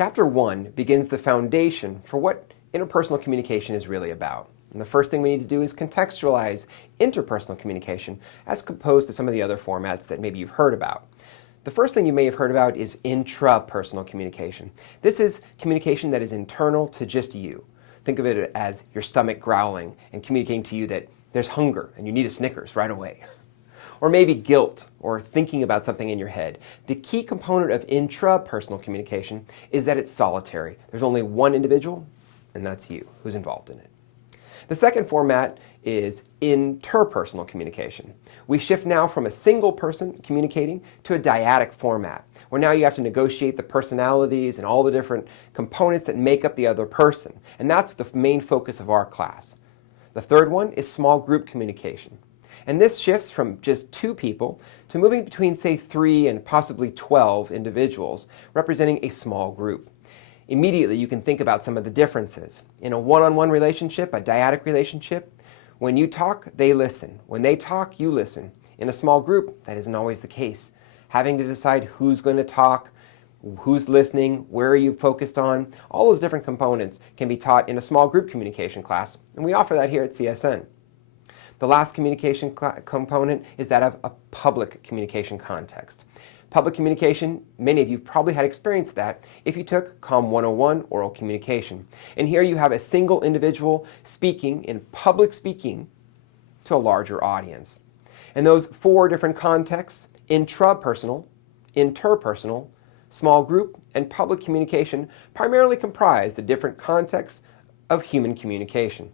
Chapter 1 begins the foundation for what interpersonal communication is really about. And the first thing we need to do is contextualize interpersonal communication as opposed to some of the other formats that maybe you've heard about. The first thing you may have heard about is intrapersonal communication. This is communication that is internal to just you. Think of it as your stomach growling and communicating to you that there's hunger and you need a Snickers right away. Or maybe guilt or thinking about something in your head. The key component of intrapersonal communication is that it's solitary. There's only one individual, and that's you who's involved in it. The second format is interpersonal communication. We shift now from a single person communicating to a dyadic format, where now you have to negotiate the personalities and all the different components that make up the other person. And that's the main focus of our class. The third one is small group communication. And this shifts from just 2 people to moving between, say, 3 and possibly 12 individuals, representing a small group. Immediately, you can think about some of the differences. In a one-on-one relationship, a dyadic relationship, when you talk, they listen. When they talk, you listen. In a small group, that isn't always the case. Having to decide who's going to talk, who's listening, where are you focused on, all those different components can be taught in a small group communication class, and we offer that here at CSN. The last communication component is that of a public communication context. Public communication, many of you probably had experience with that if you took COM 101, oral communication. And here you have a single individual speaking in public speaking to a larger audience. And those 4 different contexts, intrapersonal, interpersonal, small group, and public communication, primarily comprise the different contexts of human communication.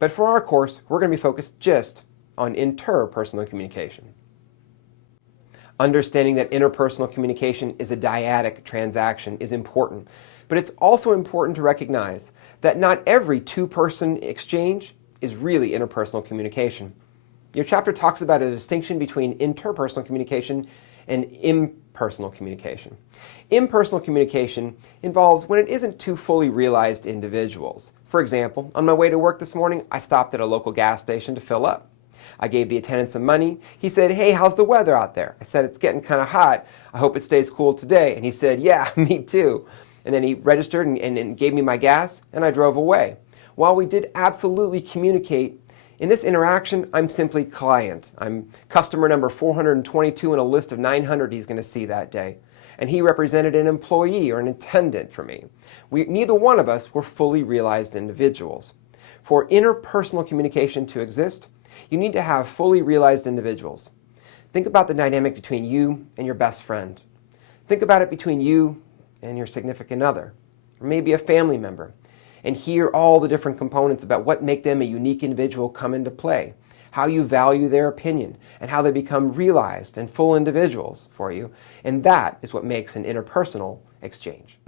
But for our course, we're going to be focused just on interpersonal communication. Understanding that interpersonal communication is a dyadic transaction is important, but it's also important to recognize that not every 2-person exchange is really interpersonal communication. Your chapter talks about a distinction between interpersonal communication and impersonal communication. Impersonal communication involves when it isn't 2 fully realized individuals. For example, on my way to work this morning, I stopped at a local gas station to fill up. I gave the attendant some money. He said, "Hey, how's the weather out there?" I said, "It's getting kind of hot. I hope it stays cool today." And he said, "Yeah, me too." And then he registered and gave me my gas, and I drove away. While we did absolutely communicate, in this interaction, I'm simply client. I'm customer number 422 in a list of 900 he's going to see that day. And he represented an employee or an attendant for me. Neither one of us were fully realized individuals. For interpersonal communication to exist, you need to have fully realized individuals. Think about the dynamic between you and your best friend. Think about it between you and your significant other, or maybe a family member, and hear all the different components about what make them a unique individual come into play, how you value their opinion, and how they become realized and full individuals for you. And that is what makes an interpersonal exchange.